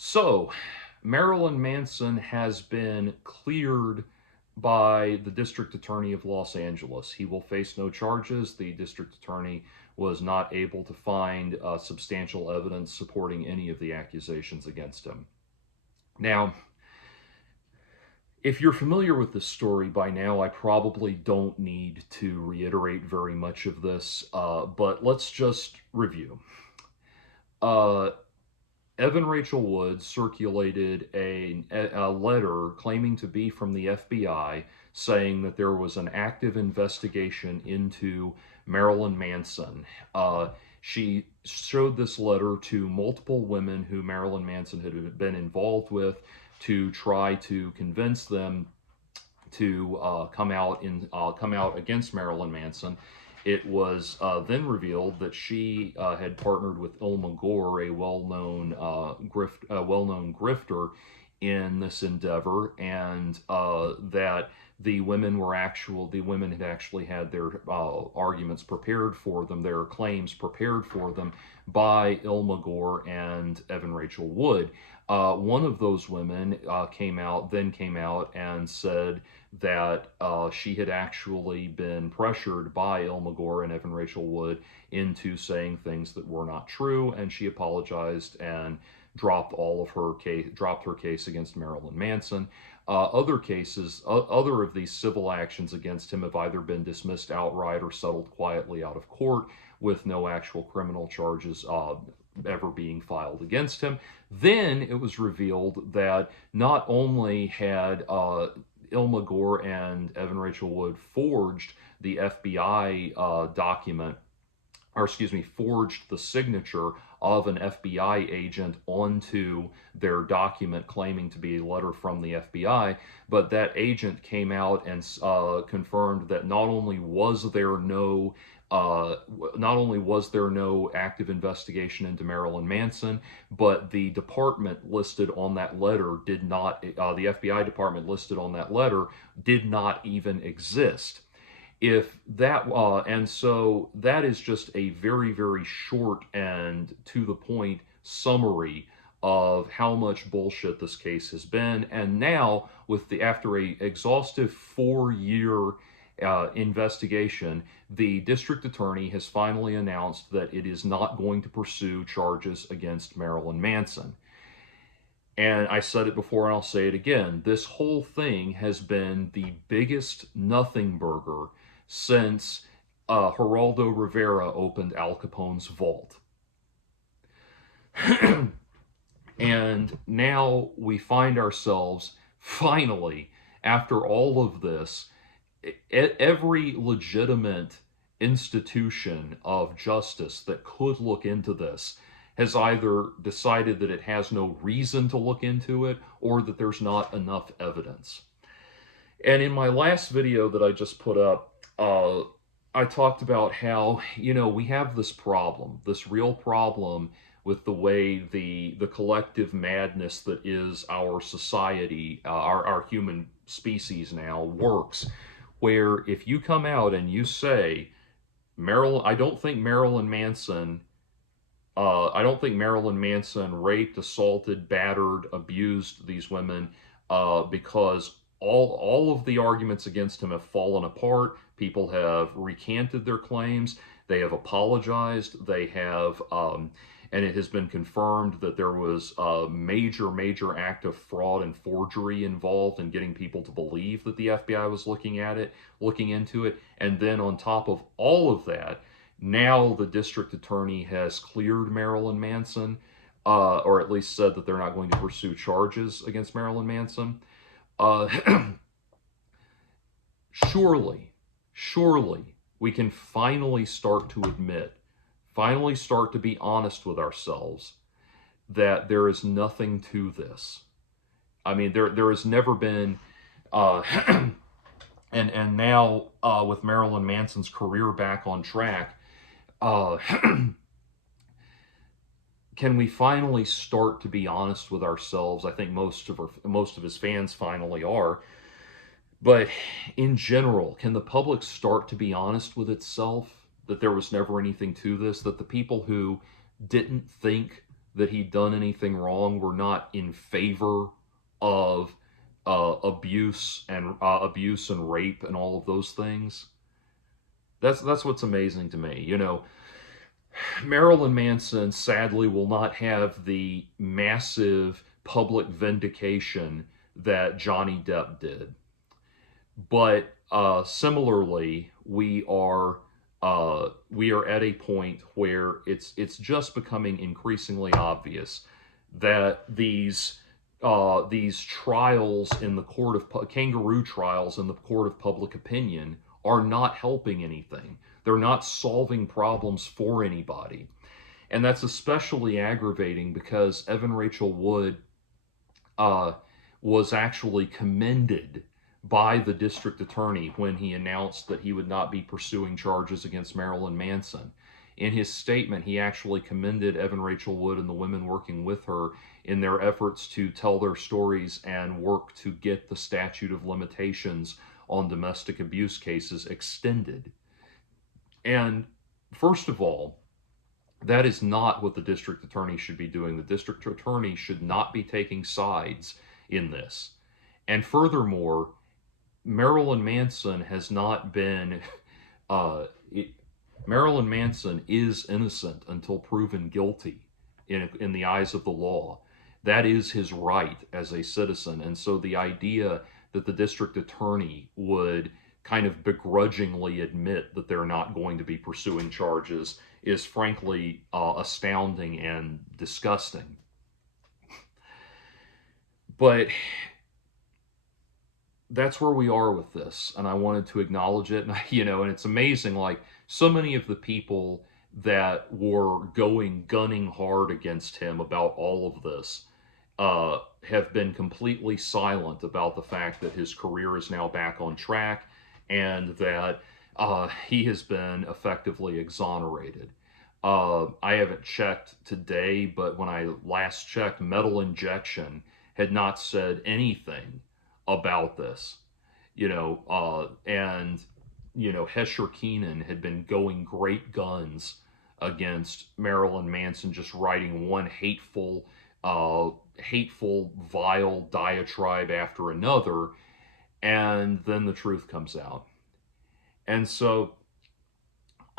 So, Marilyn Manson has been cleared by the District Attorney of Los Angeles. He will face no charges. The District Attorney was not able to find substantial evidence supporting any of the accusations against him. Now, if you're familiar with this story by now, I probably don't need to reiterate very much of this, but let's just review. Uh, Evan Rachel Wood circulated a letter claiming to be from the FBI saying that there was an active investigation into Marilyn Manson. She showed this letter to multiple women who Marilyn Manson had been involved with to try to convince them to come out against Marilyn Manson. It was then revealed that she had partnered with Ilma Gore, a well-known grifter, in this endeavor, and that the women had actually had their arguments prepared for them, their claims prepared for them by Ilma Gore and Evan Rachel Wood. One of those women came out and said that she had actually been pressured by Ilma Gore and Evan Rachel Wood into saying things that were not true, and she apologized and dropped her case against Marilyn Manson. Other of these civil actions against him have either been dismissed outright or settled quietly out of court with no actual criminal charges ever being filed against him. Then it was revealed that not only had Ilma Gore and Evan Rachel Wood forged the FBI forged the signature of an FBI agent onto their document claiming to be a letter from the FBI, but that agent came out and confirmed that not only was there no active investigation into Marilyn Manson, but the department listed on that letter did not, the FBI department listed on that letter did not even exist. If that and so that is just a very, very short and to the point summary of how much bullshit this case has been. And now, after a exhaustive 4-year investigation, the district attorney has finally announced that it is not going to pursue charges against Marilyn Manson. And I said it before and I'll say it again. This whole thing has been the biggest nothing burger since Geraldo Rivera opened Al Capone's vault. And now we find ourselves, finally, after all of this, every legitimate institution of justice that could look into this has either decided that it has no reason to look into it or that there's not enough evidence. And in my last video that I just put up, I talked about how, we have this problem, this real problem with the way the collective madness that is our society, our human species now works, where if you come out and you say, I don't think Marilyn Manson raped, assaulted, battered, abused these women because all of the arguments against him have fallen apart. People have recanted their claims. They have apologized. They have, and it has been confirmed that there was a major, major act of fraud and forgery involved in getting people to believe that the FBI was looking into it. And then on top of all of that, now the district attorney has cleared Marilyn Manson, or at least said that they're not going to pursue charges against Marilyn Manson. Surely, we can finally start to be honest with ourselves that there is nothing to this. I mean, there has never been, and now with Marilyn Manson's career back on track, can we finally start to be honest with ourselves? I think most of his fans finally are. But in general, can the public start to be honest with itself that there was never anything to this? That the people who didn't think that he'd done anything wrong. We're not in favor of abuse and rape and all of those things. That's what's amazing to me. You know, Marilyn Manson sadly will not have the massive public vindication that Johnny Depp did. But similarly, we are at a point where it's just becoming increasingly obvious that these trials in the court of kangaroo trials in the court of public opinion are not helping anything. They're not solving problems for anybody. And that's especially aggravating because Evan Rachel Wood uh, was actually commended by the district attorney when he announced that he would not be pursuing charges against Marilyn Manson. In his statement, he actually commended Evan Rachel Wood and the women working with her in their efforts to tell their stories and work to get the statute of limitations on domestic abuse cases extended. And first of all, that is not what the district attorney should be doing. The district attorney should not be taking sides in this. And furthermore, Marilyn Manson has not been. Uh, it, Marilyn Manson is innocent until proven guilty in the eyes of the law. That is his right as a citizen. And so the idea that the district attorney would kind of begrudgingly admit that they're not going to be pursuing charges is frankly astounding and disgusting. But that's where we are with this, and I wanted to acknowledge it. And and it's amazing, like so many of the people that were gunning hard against him about all of this have been completely silent about the fact that his career is now back on track and that he has been effectively exonerated. I haven't checked today, but when I last checked, Metal Injection had not said anything about this, and Hesher Keenan had been going great guns against Marilyn Manson, just writing one hateful, vile diatribe after another, and then the truth comes out. And so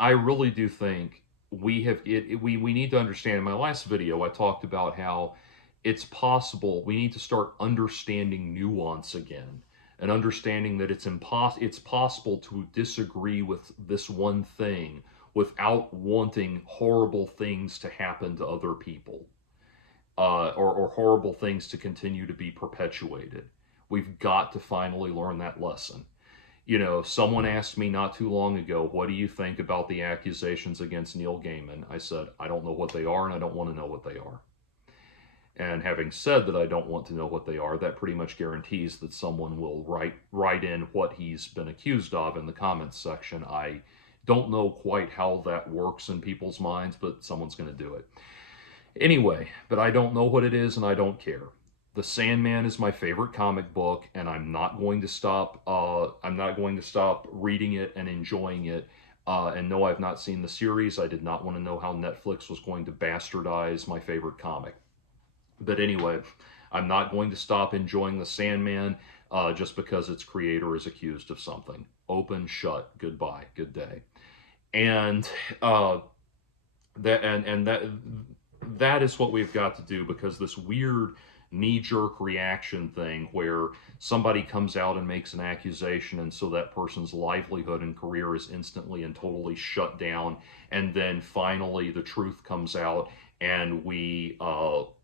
I really do think we need to understand. In my last video, I talked about how it's possible we need to start understanding nuance again, and understanding that it's possible to disagree with this one thing without wanting horrible things to happen to other people, or horrible things to continue to be perpetuated. We've got to finally learn that lesson. Someone asked me not too long ago, what do you think about the accusations against Neil Gaiman? I said, I don't know what they are, and I don't want to know what they are. And having said that I don't want to know what they are, that pretty much guarantees that someone will write in what he's been accused of in the comments section. I don't know quite how that works in people's minds, but someone's going to do it. Anyway, but I don't know what it is, and I don't care. The Sandman is my favorite comic book, and I'm not going to stop. I'm not going to stop reading it and enjoying it. And no, I've not seen the series. I did not want to know how Netflix was going to bastardize my favorite comic. But anyway, I'm not going to stop enjoying the Sandman just because its creator is accused of something. Open, shut, goodbye, good day. And that is what we've got to do, because this weird knee-jerk reaction thing where somebody comes out and makes an accusation, and so that person's livelihood and career is instantly and totally shut down, and then finally the truth comes out, and we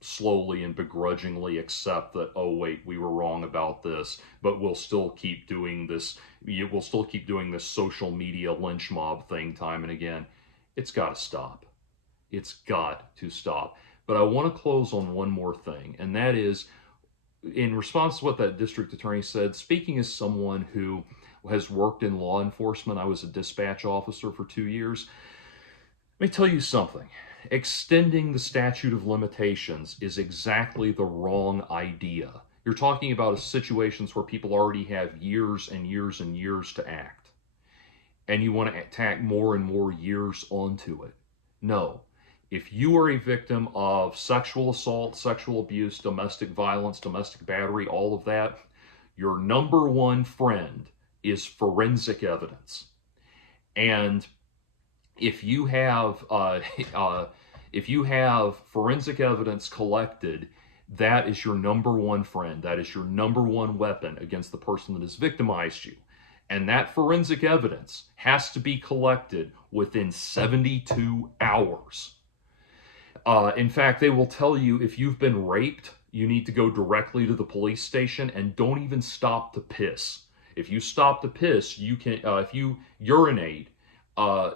slowly and begrudgingly accept that, oh wait, we were wrong about this, but we'll still keep doing this. We'll still keep doing this social media lynch mob thing time and again. It's got to stop. It's got to stop. But I want to close on one more thing, and that is, in response to what that district attorney said, speaking as someone who has worked in law enforcement, I was a dispatch officer for 2 years. Let me tell you something. Extending the statute of limitations is exactly the wrong idea. You're talking about situations where people already have years and years and years to act, and you want to tack more and more years onto it. No. If you are a victim of sexual assault, sexual abuse, domestic violence, domestic battery, all of that, your number one friend is forensic evidence. And if you have if you have forensic evidence collected, that is your number one friend. That is your number one weapon against the person that has victimized you. And that forensic evidence has to be collected within 72 hours. In fact, they will tell you if you've been raped, you need to go directly to the police station and don't even stop to piss. If you stop to piss, you can. If you urinate,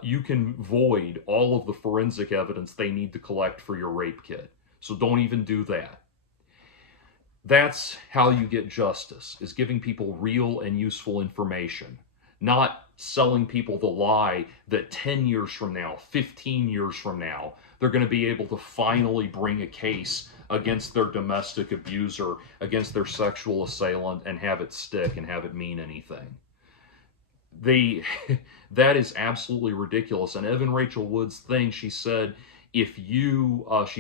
you can void all of the forensic evidence they need to collect for your rape kit. So don't even do that. That's how you get justice, is giving people real and useful information, not selling people the lie that 10 years from now, 15 years from now, they're going to be able to finally bring a case against their domestic abuser, against their sexual assailant, and have it stick and have it mean anything. That is absolutely ridiculous. And Evan Rachel Wood's thing, she said, she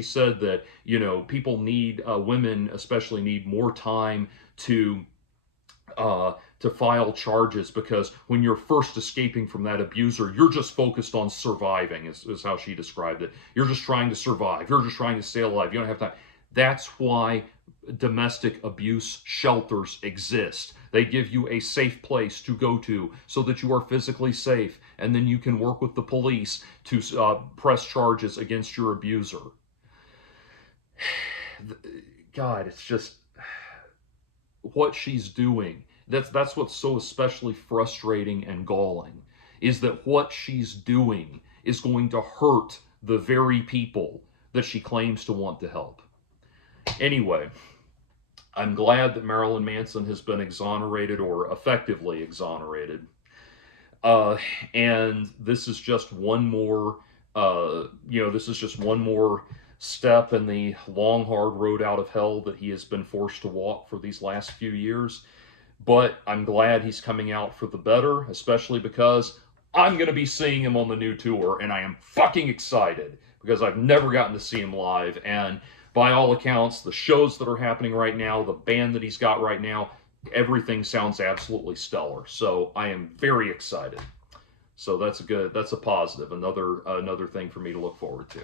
said that, people need, women especially need more time to file charges, because when you're first escaping from that abuser, you're just focused on surviving, is how she described it. You're just trying to survive. You're just trying to stay alive. You don't have time. That's why domestic abuse shelters exist. They give you a safe place to go to so that you are physically safe, and then you can work with the police to press charges against your abuser. God, it's just what she's doing. That's what's so especially frustrating and galling, is that what she's doing is going to hurt the very people that she claims to want to help. Anyway, I'm glad that Marilyn Manson has been exonerated, or effectively exonerated. And this is just one more, this is just one more step in the long, hard road out of hell that he has been forced to walk for these last few years. But I'm glad he's coming out for the better, especially because I'm going to be seeing him on the new tour, and I am fucking excited because I've never gotten to see him live. And by all accounts, the shows that are happening right now, the band that he's got right now, everything sounds absolutely stellar. So I am very excited. So that's a positive, another thing for me to look forward to.